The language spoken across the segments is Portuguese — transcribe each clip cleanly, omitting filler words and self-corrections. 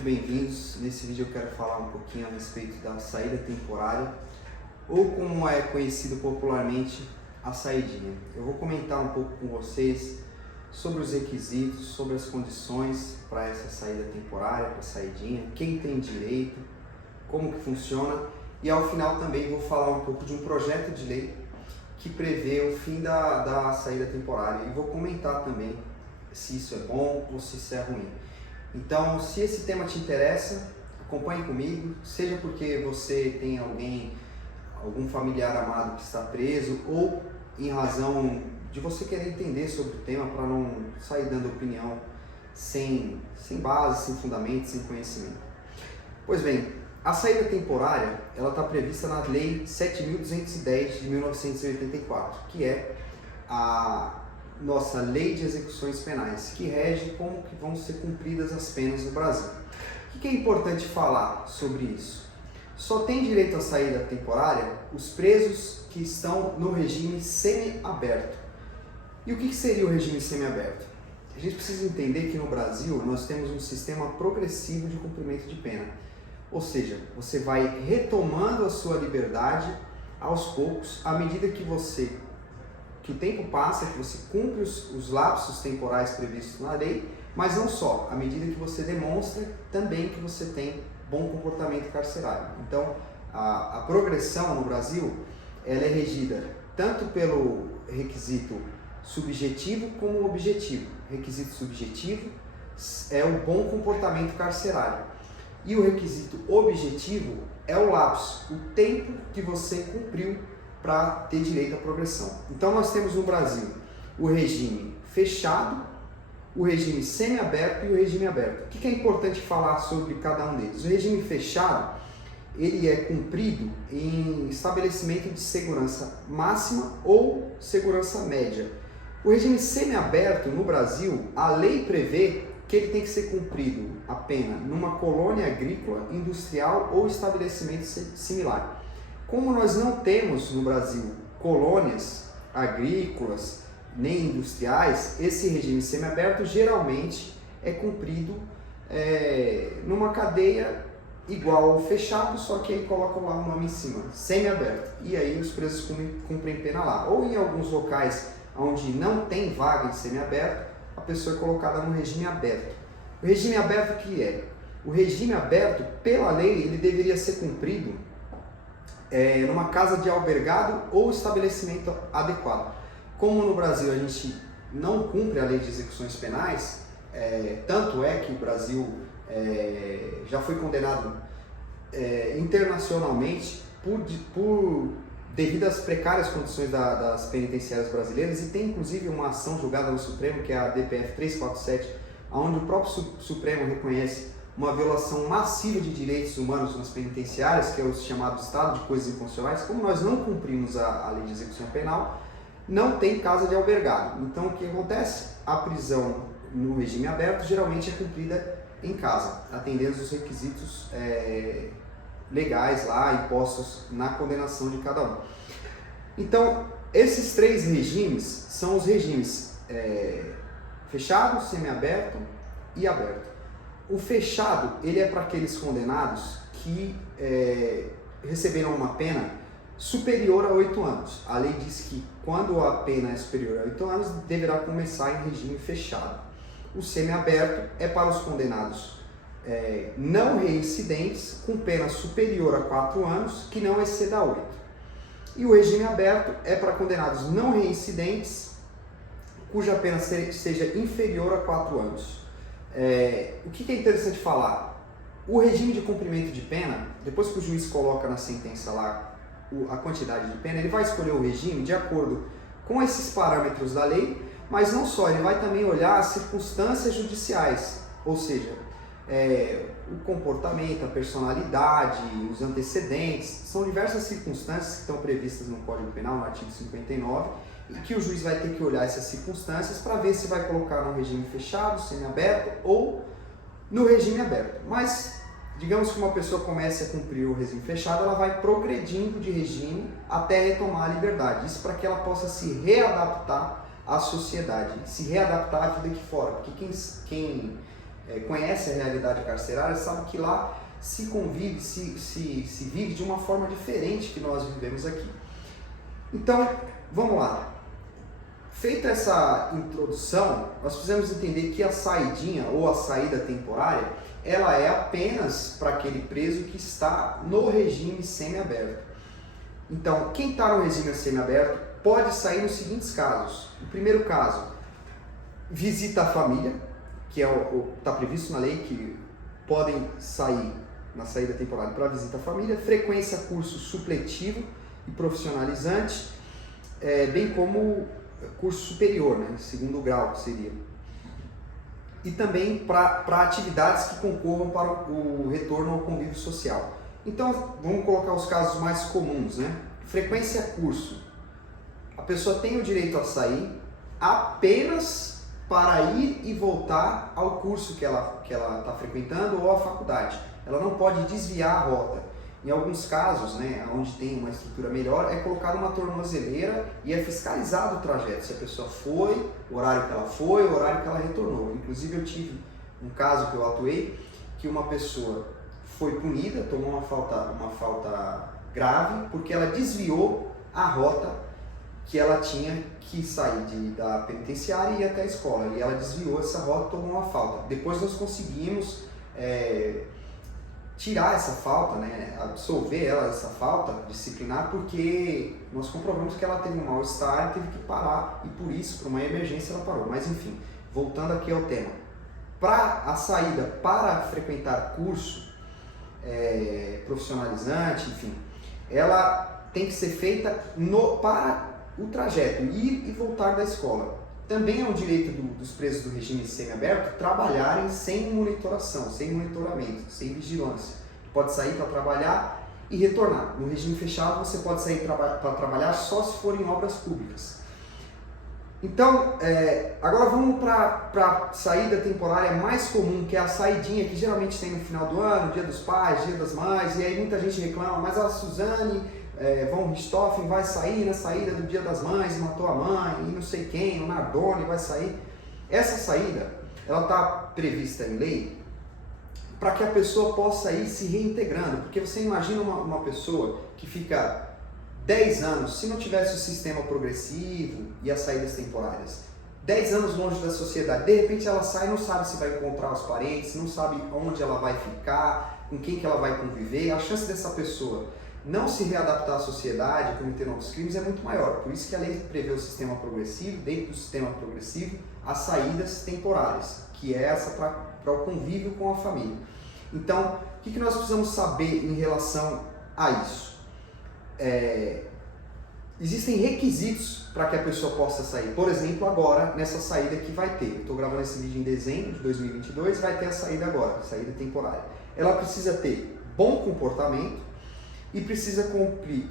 muito bem-vindos. Nesse vídeo eu quero falar um pouquinho a respeito da saída temporária, ou como é conhecido popularmente, a saidinha. Eu vou comentar um pouco com vocês sobre os requisitos, sobre as condições para essa saída temporária, para a saidinha, quem tem direito, como que funciona, e ao final também vou falar um pouco de um projeto de lei que prevê o fim da saída temporária, e vou comentar também se isso é bom ou se isso é ruim. Então, se esse tema te interessa, acompanhe comigo, seja porque você tem algum familiar amado que está preso, ou em razão de você querer entender sobre o tema para não sair dando opinião sem base, sem fundamento, sem conhecimento. Pois bem, a saída temporária ela está prevista na Lei 7.210 de 1984, que é a nossa Lei de Execuções Penais, que rege como que vão ser cumpridas as penas no Brasil. O que é importante falar sobre isso? Só tem direito à saída temporária os presos que estão no regime semiaberto. E o que seria o regime semiaberto? A gente precisa entender que no Brasil nós temos um sistema progressivo de cumprimento de pena. Ou seja, você vai retomando a sua liberdade aos poucos, à medida que o tempo passa, que você cumpre os lapsos temporais previstos na lei, mas não só, à medida que você demonstra também que você tem bom comportamento carcerário. Então, a progressão no Brasil, ela é regida tanto pelo requisito subjetivo como objetivo. O requisito subjetivo é o bom comportamento carcerário. E o requisito objetivo é o lapso, o tempo que você cumpriu para ter direito à progressão. Então nós temos no Brasil o regime fechado, o regime semiaberto e o regime aberto. O que é importante falar sobre cada um deles? O regime fechado, ele é cumprido em estabelecimento de segurança máxima ou segurança média. O regime semiaberto no Brasil, a lei prevê que ele tem que ser cumprido a pena numa colônia agrícola, industrial ou estabelecimento similar. Como nós não temos no Brasil colônias agrícolas nem industriais, esse regime semiaberto geralmente é cumprido numa cadeia igual ao fechado, só que aí colocam lá o nome em cima, semiaberto. E aí os presos cumprem pena lá. Ou em alguns locais onde não tem vaga em semiaberto, a pessoa é colocada no regime aberto. O regime aberto o que é? O regime aberto, pela lei, ele deveria ser cumprido numa casa de albergado ou estabelecimento adequado. Como no Brasil a gente não cumpre a lei de execuções penais, tanto é que o Brasil já foi condenado internacionalmente devido às precárias condições das penitenciárias brasileiras, e tem inclusive uma ação julgada no Supremo, que é a DPF 347, onde o próprio Supremo reconhece uma violação massiva de direitos humanos nas penitenciárias, que é o chamado estado de coisas inconstitucionais. Como nós não cumprimos a lei de execução penal, não tem casa de albergado. Então o que acontece? A prisão no regime aberto geralmente é cumprida em casa, atendendo os requisitos legais lá impostos na condenação de cada um. Então, esses três regimes são os regimes fechado, semiaberto e aberto. O fechado, ele é para aqueles condenados que receberam uma pena superior a 8 anos. A lei diz que quando a pena é superior a 8 anos, deverá começar em regime fechado. O semiaberto é para os condenados não reincidentes, com pena superior a 4 anos, que não exceda 8. E o regime aberto é para condenados não reincidentes, cuja pena seja inferior a 4 anos. O que é interessante falar? O regime de cumprimento de pena, depois que o juiz coloca na sentença lá a quantidade de pena, ele vai escolher o regime de acordo com esses parâmetros da lei, mas não só, ele vai também olhar as circunstâncias judiciais, ou seja, o comportamento, a personalidade, os antecedentes, são diversas circunstâncias que estão previstas no Código Penal, no artigo 59, e que o juiz vai ter que olhar essas circunstâncias para ver se vai colocar no regime fechado, semiaberto ou no regime aberto. Mas, digamos que uma pessoa comece a cumprir o regime fechado, ela vai progredindo de regime até retomar a liberdade. Isso para que ela possa se readaptar à sociedade, se readaptar à vida aqui fora. Porque quem conhece a realidade carcerária, sabe que lá se convive, se vive de uma forma diferente que nós vivemos aqui. Então, vamos lá. Feita essa introdução, nós precisamos entender que a saidinha ou a saída temporária, ela é apenas para aquele preso que está no regime semiaberto. Então, quem está no regime semiaberto pode sair nos seguintes casos. O primeiro caso, visita à família, que está previsto na lei que podem sair na saída temporária para visita à família, frequência curso supletivo e profissionalizante, bem como curso superior, né, segundo grau que seria. E também para atividades que concorram para o retorno ao convívio social. Então, vamos colocar os casos mais comuns, né? Frequência curso. A pessoa tem o direito a sair apenas para ir e voltar ao curso que ela está frequentando ou à faculdade. Ela não pode desviar a rota. Em alguns casos, né, onde tem uma estrutura melhor, é colocada uma tornozeleira e é fiscalizado o trajeto. Se a pessoa foi, o horário que ela foi, o horário que ela retornou. Inclusive eu tive um caso que eu atuei, que uma pessoa foi punida, tomou uma falta grave, porque ela desviou a rota que ela tinha que sair da penitenciária e ir até a escola. E ela desviou essa rota e tomou uma falta. Depois nós conseguimos tirar essa falta, né, absolver essa falta disciplinar, porque nós comprovamos que ela teve um mal-estar e teve que parar, e por isso, por uma emergência, ela parou. Mas enfim, voltando aqui ao tema. Para a saída para frequentar curso profissionalizante, enfim, ela tem que ser feita para o trajeto, ir e voltar da escola. Também é um direito dos presos do regime semiaberto trabalharem sem monitoração, sem monitoramento, sem vigilância. Pode sair para trabalhar e retornar. No regime fechado você pode sair para trabalhar só se for em obras públicas. Então, agora vamos para a saída temporária mais comum, que é a saidinha que geralmente tem no final do ano, Dia dos Pais, Dia das Mães, e aí muita gente reclama, mas a Suzane von Richthofen vai sair na saída do Dia das Mães, matou a mãe, e não sei quem, o Nardoni vai sair. Essa saída, ela está prevista em lei para que a pessoa possa ir se reintegrando, porque você imagina uma pessoa que fica 10 anos, se não tivesse o sistema progressivo e as saídas temporárias, 10 anos longe da sociedade, de repente ela sai e não sabe se vai encontrar os parentes, não sabe onde ela vai ficar, com quem que ela vai conviver, a chance dessa pessoa não se readaptar à sociedade, cometer novos crimes é muito maior. Por isso que a lei prevê o sistema progressivo, dentro do sistema progressivo, as saídas temporárias, que é essa para o convívio com a família. Então, o que nós precisamos saber em relação a isso? Existem requisitos para que a pessoa possa sair. Por exemplo, agora, nessa saída que vai ter. Eu estou gravando esse vídeo em dezembro de 2022, vai ter a saída agora, a saída temporária. Ela precisa ter bom comportamento, e precisa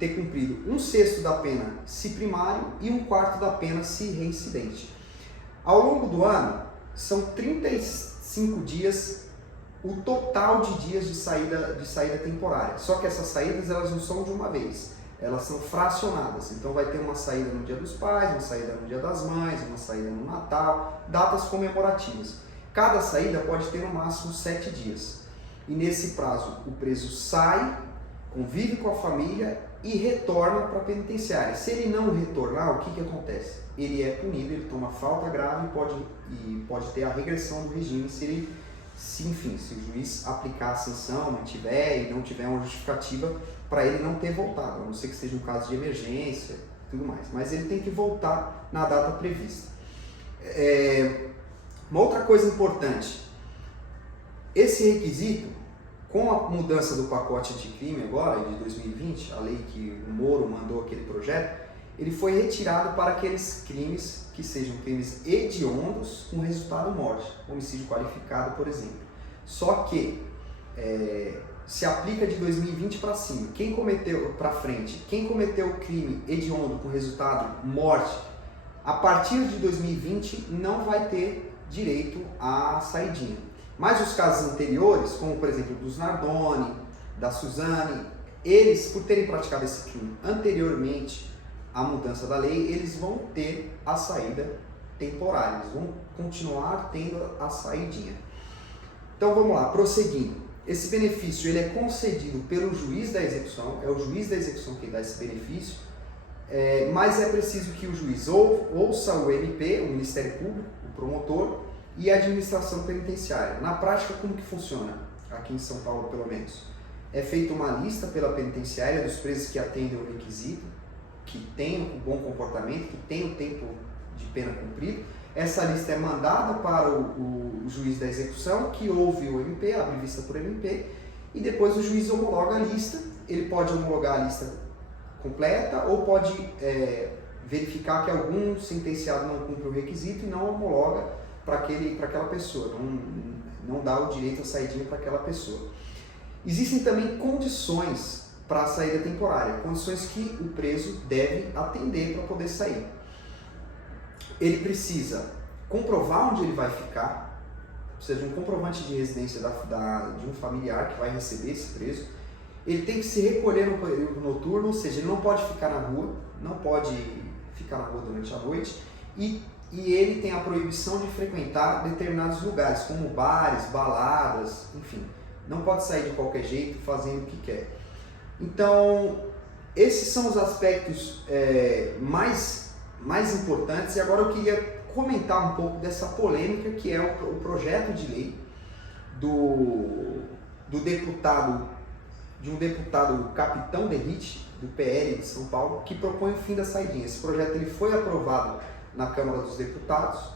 ter cumprido 1/6 da pena se primário e 1/4 da pena se reincidente. Ao longo do ano, são 35 dias o total de dias de saída temporária. Só que essas saídas elas não são de uma vez, elas são fracionadas. Então vai ter uma saída no Dia dos Pais, uma saída no Dia das Mães, uma saída no Natal, datas comemorativas. Cada saída pode ter no máximo 7 dias. E nesse prazo o preso sai, convive com a família e retorna para a penitenciária. Se ele não retornar, o que acontece? Ele é punido, ele toma falta grave e pode ter a regressão do regime se o juiz aplicar a sanção, mantiver e não tiver uma justificativa para ele não ter voltado, a não ser que seja um caso de emergência e tudo mais. Mas ele tem que voltar na data prevista. Uma outra coisa importante, esse requisito, com a mudança do pacote anticrime agora, de 2020, a lei que o Moro mandou aquele projeto, ele foi retirado para aqueles crimes que sejam crimes hediondos com resultado morte, homicídio qualificado, por exemplo. Só que se aplica de 2020 para cima. Quem cometeu o crime hediondo com resultado morte, a partir de 2020 não vai ter direito à saidinha. Mas os casos anteriores, como por exemplo dos Nardoni, da Suzane, eles, por terem praticado esse crime anteriormente à mudança da lei, eles vão ter a saída temporária, eles vão continuar tendo a saidinha. Então vamos lá, prosseguindo. Esse benefício ele é concedido pelo juiz da execução, é o juiz da execução quem dá esse benefício, mas é preciso que o juiz ouça o MP, o Ministério Público, o promotor e a administração penitenciária. Na prática, como que funciona? Aqui em São Paulo, pelo menos. É feita uma lista pela penitenciária dos presos que atendem o requisito, que têm um bom comportamento, que têm o tempo de pena cumprido. Essa lista é mandada para o juiz da execução, que ouve o MP, abre vista por MP, e depois o juiz homologa a lista. Ele pode homologar a lista completa ou pode verificar que algum sentenciado não cumpre o requisito e não homologa para aquela pessoa, não dá o direito à saidinha para aquela pessoa. Existem também condições para a saída temporária, condições que o preso deve atender para poder sair. Ele precisa comprovar onde ele vai ficar, precisa de um comprovante de residência de um familiar que vai receber esse preso. Ele tem que se recolher no período noturno, ou seja, ele não pode ficar na rua, durante a noite, e ele tem a proibição de frequentar determinados lugares, como bares, baladas, enfim, não pode sair de qualquer jeito fazendo o que quer. Então, esses são os aspectos mais importantes, e agora eu queria comentar um pouco dessa polêmica que é o projeto de lei de um deputado Capitão Derrite, do PL de São Paulo, que propõe o fim da saidinha. Esse projeto ele foi aprovado na Câmara dos Deputados,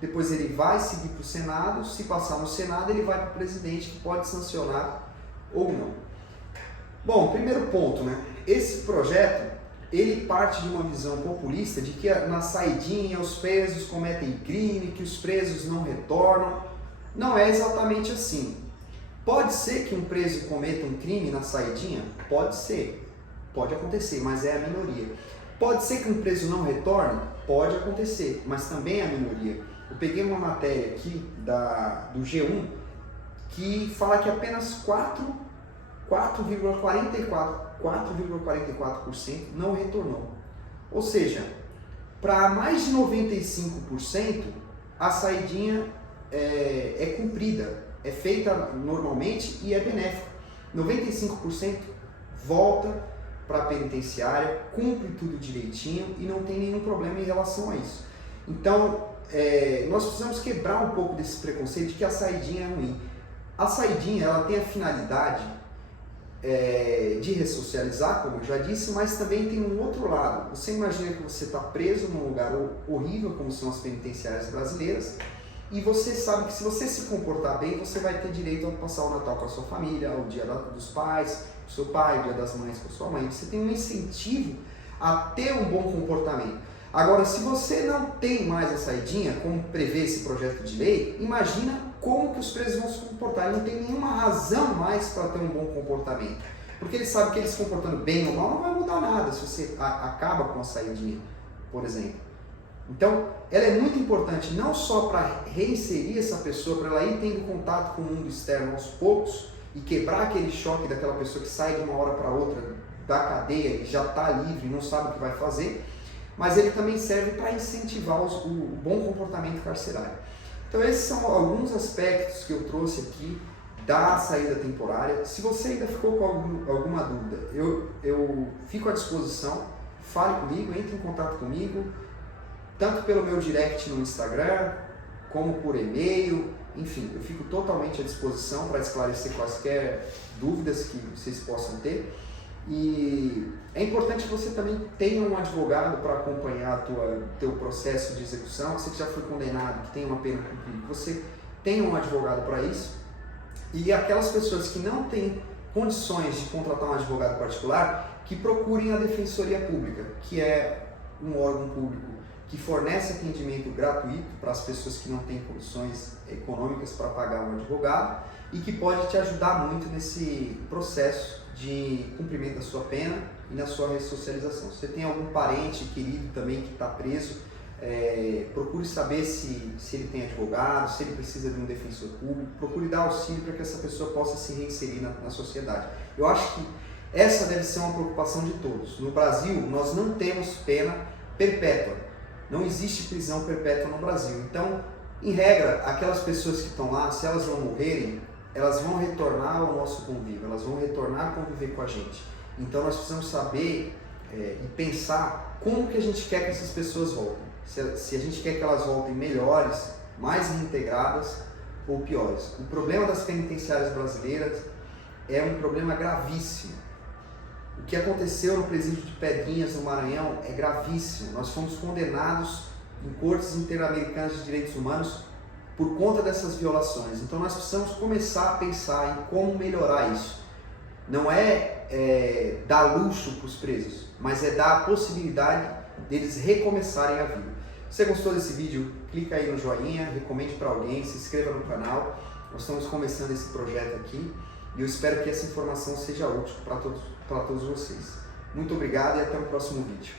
depois ele vai seguir para o Senado, se passar no Senado ele vai para o presidente, que pode sancionar ou não. Bom, primeiro ponto, né? Esse projeto ele parte de uma visão populista de que na saidinha os presos cometem crime, que os presos não retornam. Não é exatamente assim. Pode ser que um preso cometa um crime na saidinha? Pode ser, pode acontecer, mas é a minoria. Pode ser que um preso não retorne? Pode acontecer, mas também é a minoria. Eu peguei uma matéria aqui do G1 que fala que apenas 4,44% não retornou. Ou seja, para mais de 95% a saidinha é cumprida, é feita normalmente e é benéfica. 95% volta para a penitenciária, cumpre tudo direitinho e não tem nenhum problema em relação a isso. Então, nós precisamos quebrar um pouco desse preconceito de que a saidinha é ruim. A saidinha ela tem a finalidade de ressocializar, como eu já disse, mas também tem um outro lado. Você imagina que você está preso num lugar horrível, como são as penitenciárias brasileiras, e você sabe que se você se comportar bem, você vai ter direito a passar o Natal com a sua família, o Dia dos Pais, com o seu pai, o Dia das Mães com a sua mãe. Você tem um incentivo a ter um bom comportamento. Agora, se você não tem mais a saidinha, como prevê esse projeto de lei, imagina como que os presos vão se comportar. Ele não tem nenhuma razão mais para ter um bom comportamento. Porque ele sabe que ele se comportando bem ou mal não vai mudar nada se você acaba com a saidinha, por exemplo. Então, ela é muito importante não só para reinserir essa pessoa, para ela ir tendo contato com o mundo externo aos poucos e quebrar aquele choque daquela pessoa que sai de uma hora para outra da cadeia e já está livre e não sabe o que vai fazer, mas ele também serve para incentivar o bom comportamento carcerário. Então esses são alguns aspectos que eu trouxe aqui da saída temporária. Se você ainda ficou com alguma dúvida, eu fico à disposição, fale comigo, entre em contato comigo, tanto pelo meu direct no Instagram, como por e-mail, enfim, eu fico totalmente à disposição para esclarecer quaisquer dúvidas que vocês possam ter. E é importante que você também tenha um advogado para acompanhar teu processo de execução, você que já foi condenado, que tem uma pena cumprida, você tenha um advogado para isso. E aquelas pessoas que não têm condições de contratar um advogado particular, que procurem a Defensoria Pública, que é um órgão público que fornece atendimento gratuito para as pessoas que não têm condições econômicas para pagar um advogado e que pode te ajudar muito nesse processo de cumprimento da sua pena e na sua ressocialização. Se você tem algum parente querido também que está preso, procure saber se ele tem advogado, se ele precisa de um defensor público, procure dar auxílio para que essa pessoa possa se reinserir na sociedade. Eu acho que essa deve ser uma preocupação de todos. No Brasil, nós não temos pena perpétua. Não existe prisão perpétua no Brasil. Então, Em regra, aquelas pessoas que estão lá, se elas não morrerem, elas vão retornar ao nosso convívio, elas vão retornar a conviver com a gente. Então nós precisamos saber e pensar como que a gente quer que essas pessoas voltem. Se a gente quer que elas voltem melhores, mais reintegradas ou piores. O problema das penitenciárias brasileiras é um problema gravíssimo. O que aconteceu no presídio de Pedrinhas, no Maranhão, é gravíssimo. Nós fomos condenados em cortes interamericanas de direitos humanos por conta dessas violações. Então nós precisamos começar a pensar em como melhorar isso. Não é dar luxo para os presos, mas é dar a possibilidade deles recomeçarem a vida. Se você gostou desse vídeo, clica aí no joinha, recomende para alguém, se inscreva no canal. Nós estamos começando esse projeto aqui e eu espero que essa informação seja útil para todos vocês. Muito obrigado e até o próximo vídeo.